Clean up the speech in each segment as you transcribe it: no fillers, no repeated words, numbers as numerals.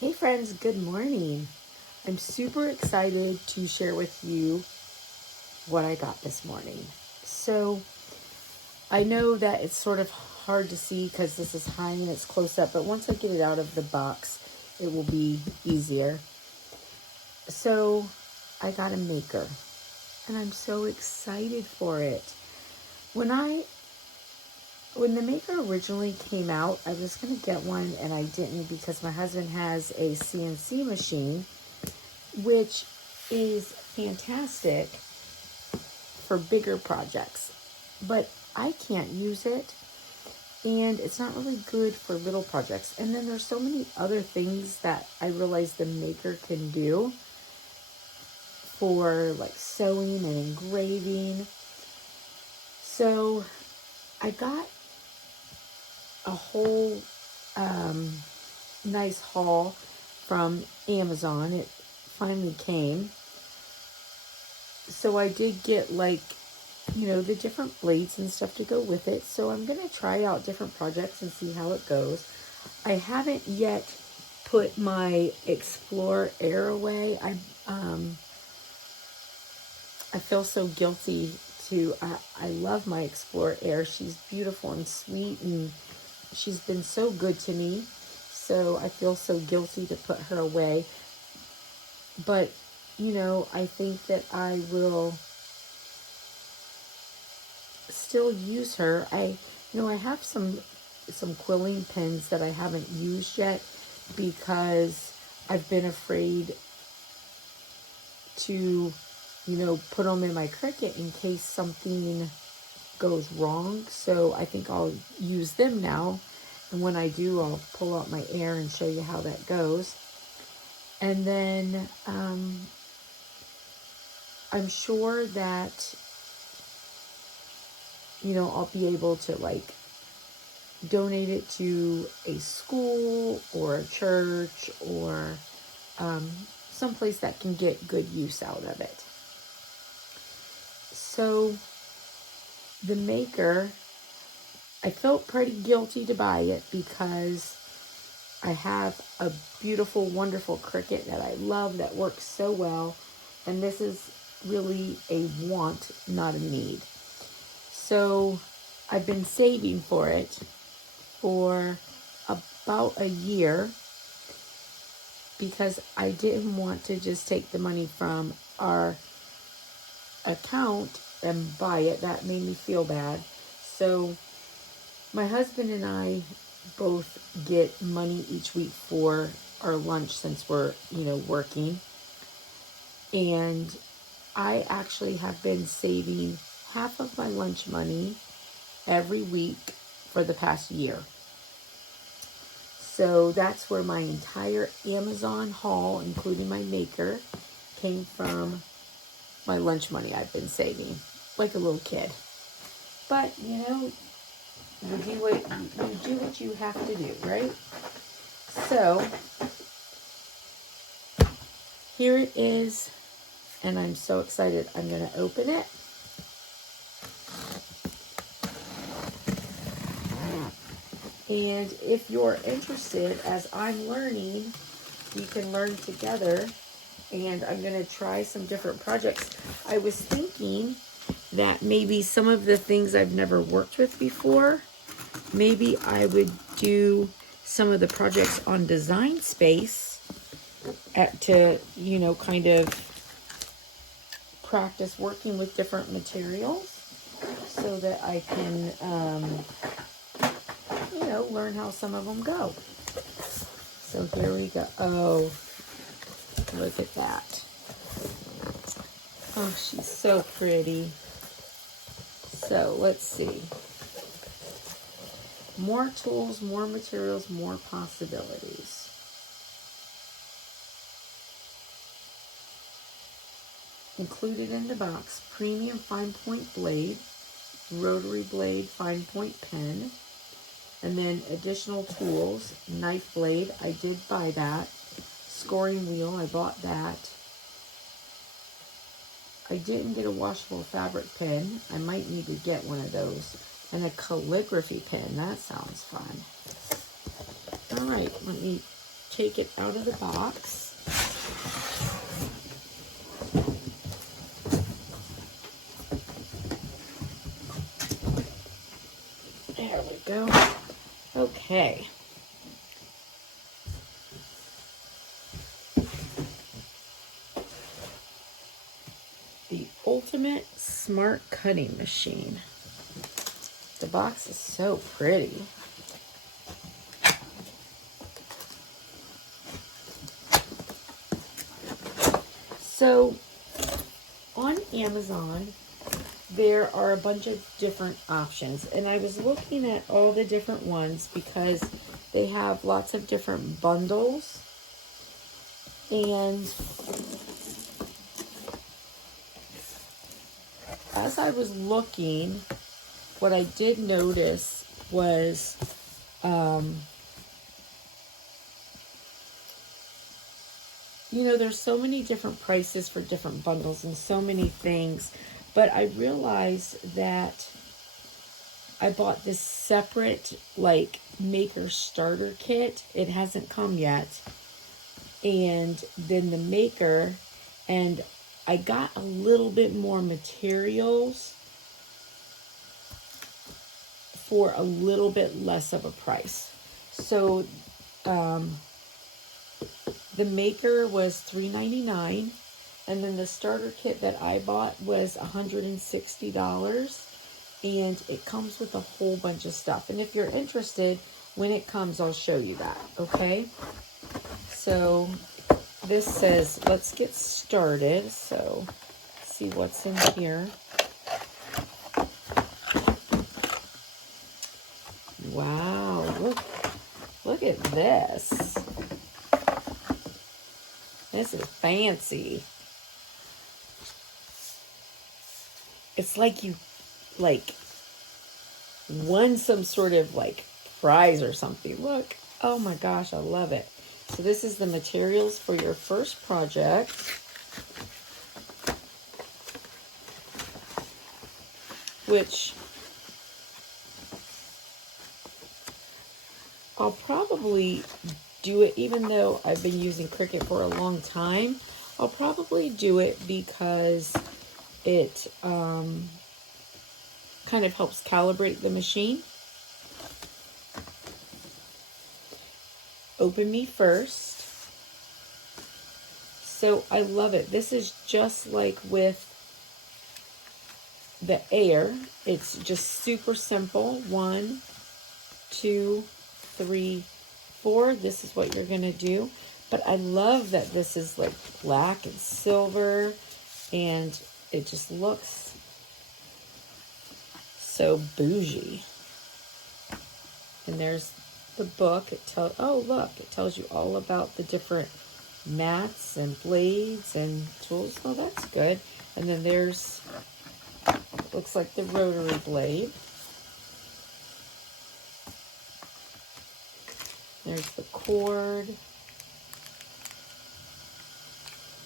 Hey friends, good morning. I'm super excited to share with you what I got this morning. So I know that it's sort of hard to see because this is high and it's close up, but once I get it out of the box, it will be easier. So I got a maker and I'm so excited for it. When the Maker originally came out, I was going to get one and I didn't because my husband has a CNC machine, which is fantastic for bigger projects. But I can't use it and it's not really good for little projects. And then there's so many other things that I realize the Maker can do for like sewing and engraving. So I got a whole nice haul from Amazon. It finally came. So I did get the different blades and stuff to go with it. So I'm going to try out different projects and see how it goes. I haven't yet put my Explore Air away. I feel so guilty I love my Explore Air. She's beautiful and sweet and she's been so good to me, so I feel so guilty to put her away. But, I think that I will still use her. I have some quilling pins that I haven't used yet because I've been afraid to, put them in my Cricut in case something goes wrong. So I think I'll use them now, and when I do, I'll pull out my Air and show you how that goes. And then I'm sure that I'll be able to donate it to a school or a church or someplace that can get good use out of it. So the Maker, I felt pretty guilty to buy it because I have a beautiful, wonderful Cricut that I love that works so well. And this is really a want, not a need. So I've been saving for it for about a year because I didn't want to just take the money from our account and buy it. That made me feel bad. So my husband and I both get money each week for our lunch since we're, working. And I actually have been saving half of my lunch money every week for the past year. So that's where my entire Amazon haul, including my Maker, came from. My lunch money I've been saving like a little kid. But, you do what you have to do, right? So here it is, and I'm so excited. I'm going to open it. And if you're interested, as I'm learning, we can learn together. And I'm going to try some different projects. I was thinking that maybe some of the things I've never worked with before, maybe I would do some of the projects on Design Space to kind of practice working with different materials so that I can, learn how some of them go. So here we go. Oh, look at that. Oh, she's so pretty. So let's see. More tools, more materials, more possibilities. Included in the box, premium fine point blade, rotary blade fine point pen, and then additional tools, knife blade, I did buy that. Scoring wheel, I bought that. I didn't get a washable fabric pen. I might need to get one of those. And a calligraphy pen, that sounds fun. All right, let me take it out of the box. There we go. Okay. The ultimate smart cutting machine. The box is so pretty. So on Amazon, there are a bunch of different options, and I was looking at all the different ones because they have lots of different bundles. And as I was looking, what I did notice was you know, there's so many different prices for different bundles and so many things, but I realized that I bought this separate, like, Maker starter kit. It hasn't come yet. And then the Maker, and I got a little bit more materials for a little bit less of a price. So, the Maker was $3.99, and then the starter kit that I bought was $160, and it comes with a whole bunch of stuff. And if you're interested, when it comes, I'll show you that, okay? So this says, let's get started. So let's see what's in here. Wow, look at this. This is fancy. It's like you, like, won some sort of, like, prize or something. Look. Oh my gosh, I love it. So this is the materials for your first project. Which I'll probably do it, even though I've been using Cricut for a long time. I'll probably do it because it kind of helps calibrate the machine. Open Me First. So I love it. This is just like with the Air. It's just super simple. 1, 2, 3, 4. This is what you're going to do. But I love that this is like black and silver, and it just looks so bougie. And there's the book. It tells, oh look, it tells you all about the different mats and blades and tools. Oh, that's good. And then there's, looks like the rotary blade. There's the cord,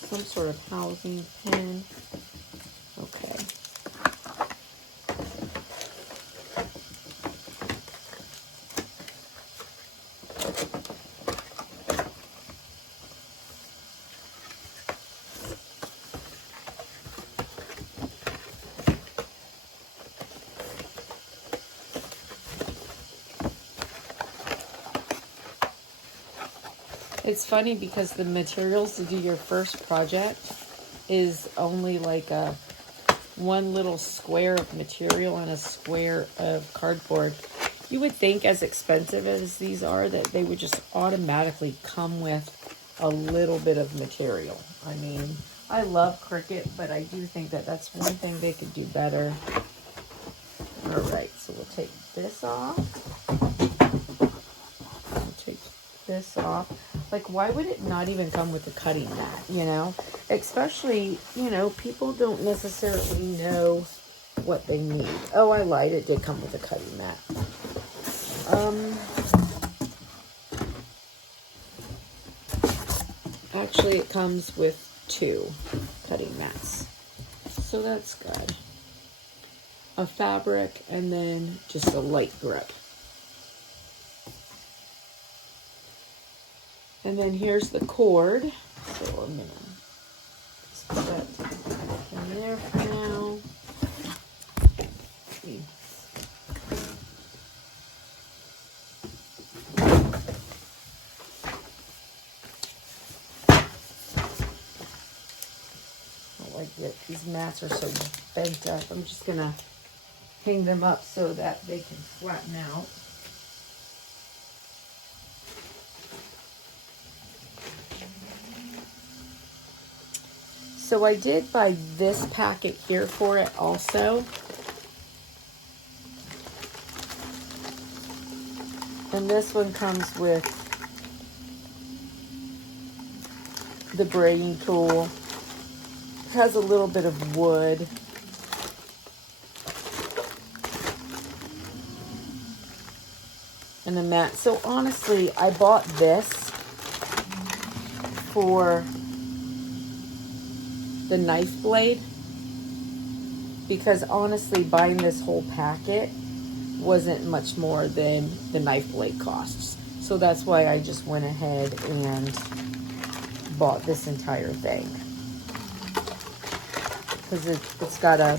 some sort of housing pin. Okay. It's funny because the materials to do your first project is only like a one little square of material and a square of cardboard. You would think, as expensive as these are, that they would just automatically come with a little bit of material. I mean, I love Cricut, but I do think that that's one thing they could do better. All right, so we'll take this off. We'll take this off. Like, why would it not even come with a cutting mat, you know? Especially, you know, people don't necessarily know what they need. Oh, I lied. It did come with a cutting mat. Actually, it comes with 2 cutting mats. So that's good. A fabric and then just a light grip. And then here's the cord. So I'm gonna just put that in there for now. These mats are so bent up. I'm just gonna hang them up so that they can flatten out. So I did buy this packet here for it also. And this one comes with the braiding tool. Has a little bit of wood. And a mat. So honestly, I bought this for the knife blade because honestly, buying this whole packet wasn't much more than the knife blade costs. So that's why I just went ahead and bought this entire thing. Because it's got a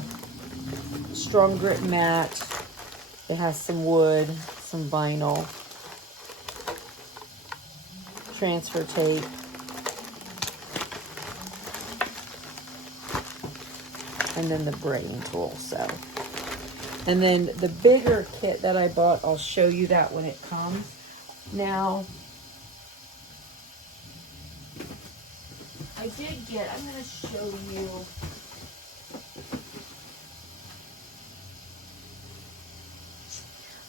strong grip mat, it has some wood, some vinyl, transfer tape, and then the braiding tool. So, and then the bigger kit that I bought, I'll show you that when it comes. Now, I'm going to show you.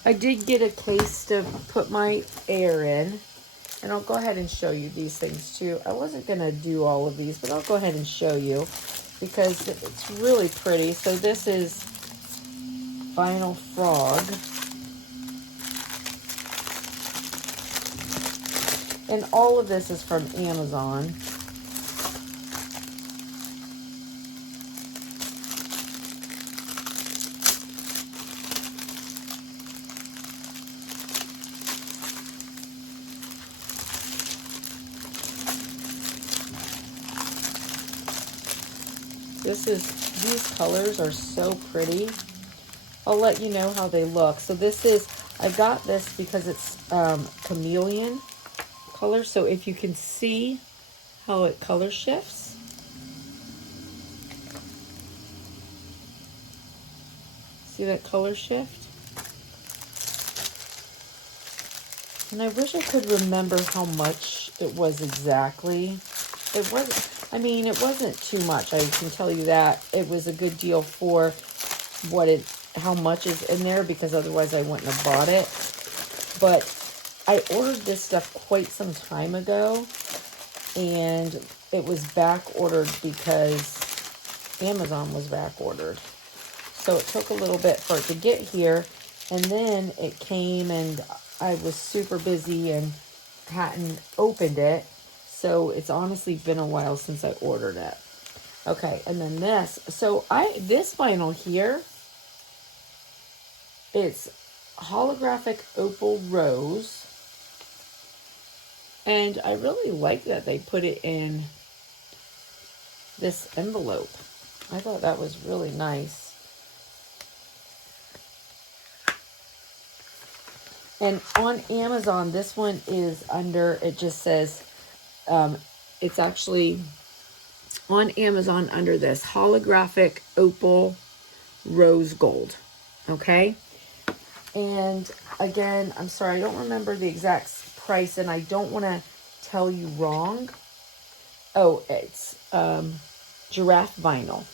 I did get a case to put my air in, and I'll go ahead and show you these things too. I wasn't going to do all of these, but I'll go ahead and show you because it's really pretty. So this is Vinyl Frog. And all of this is from Amazon. These colors are so pretty. I'll let you know how they look. So I got this because it's chameleon color. So if you can see how it color shifts. See that color shift? And I wish I could remember how much it was exactly. It wasn't too much. I can tell you that. It was a good deal for how much is in there, because otherwise I wouldn't have bought it. But I ordered this stuff quite some time ago, and it was back ordered because Amazon was back ordered. So it took a little bit for it to get here, and then it came and I was super busy and hadn't opened it. So it's honestly been a while since I ordered it. Okay, and then this. So this vinyl here, it's holographic opal rose. And I really like that they put it in this envelope. I thought that was really nice. And on Amazon, this one is under, it just says, it's actually on Amazon under this holographic opal rose gold. Okay. And again, I'm sorry, I don't remember the exact price and I don't want to tell you wrong. Oh, it's giraffe vinyl.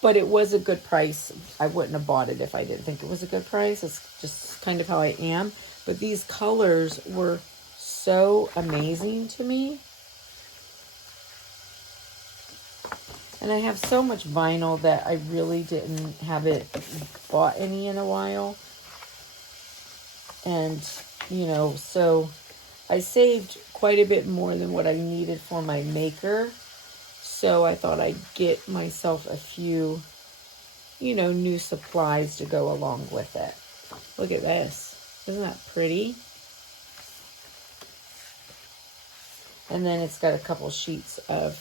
But it was a good price. I wouldn't have bought it if I didn't think it was a good price. It's just kind of how I am. But these colors were so amazing to me. And I have so much vinyl that I really didn't have it bought any in a while. And, so I saved quite a bit more than what I needed for my maker. So I thought I'd get myself a few, new supplies to go along with it. Look at this. Isn't that pretty? And then it's got a couple sheets of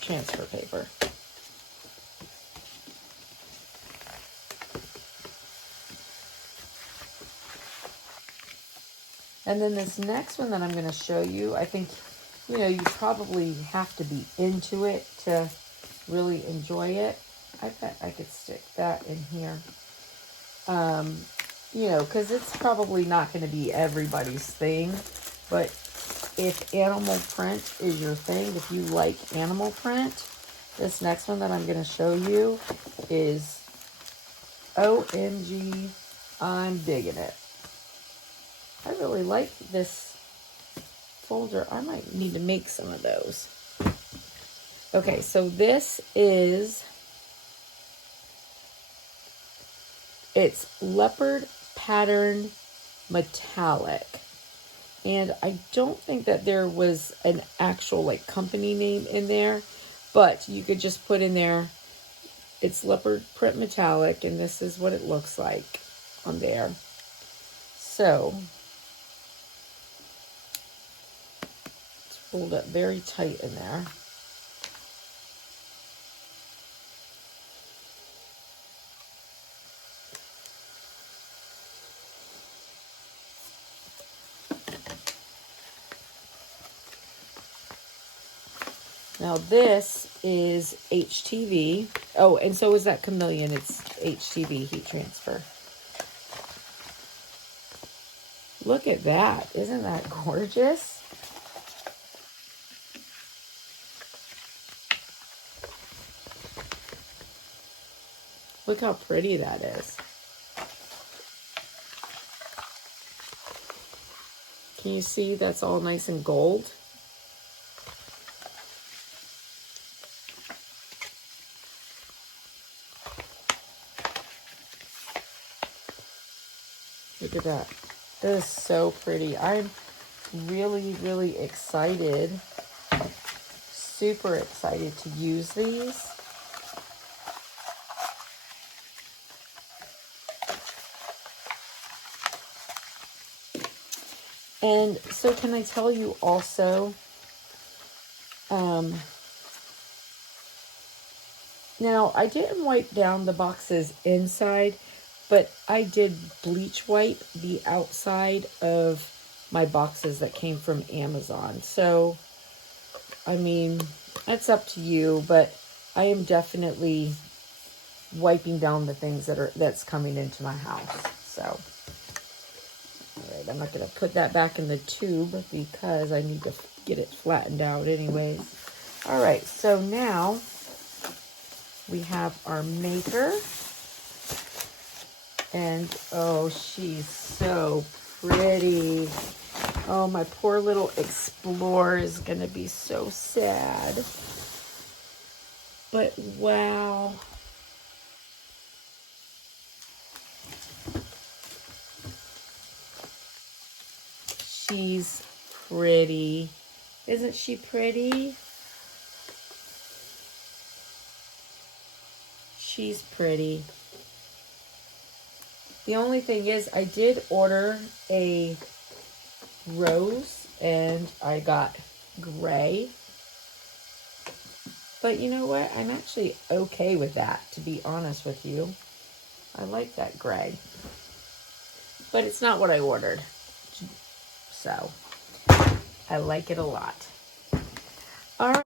transfer paper. And then this next one that I'm going to show you, I think, you know, you probably have to be into it to really enjoy it. I bet I could stick that in here. You know, because it's probably not going to be everybody's thing. But if animal print is your thing, if you like animal print, this next one that I'm going to show you is OMG, I'm digging it. I really like this folder. I might need to make some of those. Okay, so this is, it's leopard pattern metallic. And I don't think that there was an actual like company name in there, but you could just put in there, it's leopard print metallic, and this is what it looks like on there. So it's rolled up very tight in there. Now this is HTV. Oh, and so is that chameleon. It's HTV, heat transfer. Look at that. Isn't that gorgeous? Look how pretty that is. Can you see that's all nice and gold? Look at that. That is so pretty. I'm really, really excited. Super excited to use these. And so can I tell you also, now I didn't wipe down the boxes inside, but I did bleach wipe the outside of my boxes that came from Amazon. So, I mean, that's up to you, but I am definitely wiping down the things that's coming into my house. So, all right, I'm not going to put that back in the tube because I need to get it flattened out anyways. All right, so now we have our maker. And, oh, she's so pretty. Oh, my poor little explorer is going to be so sad. But, wow. She's pretty. Isn't she pretty? She's pretty. The only thing is, I did order a rose and I got gray. But you know what? I'm actually okay with that, to be honest with you. I like that gray. But it's not what I ordered. So, I like it a lot. All right.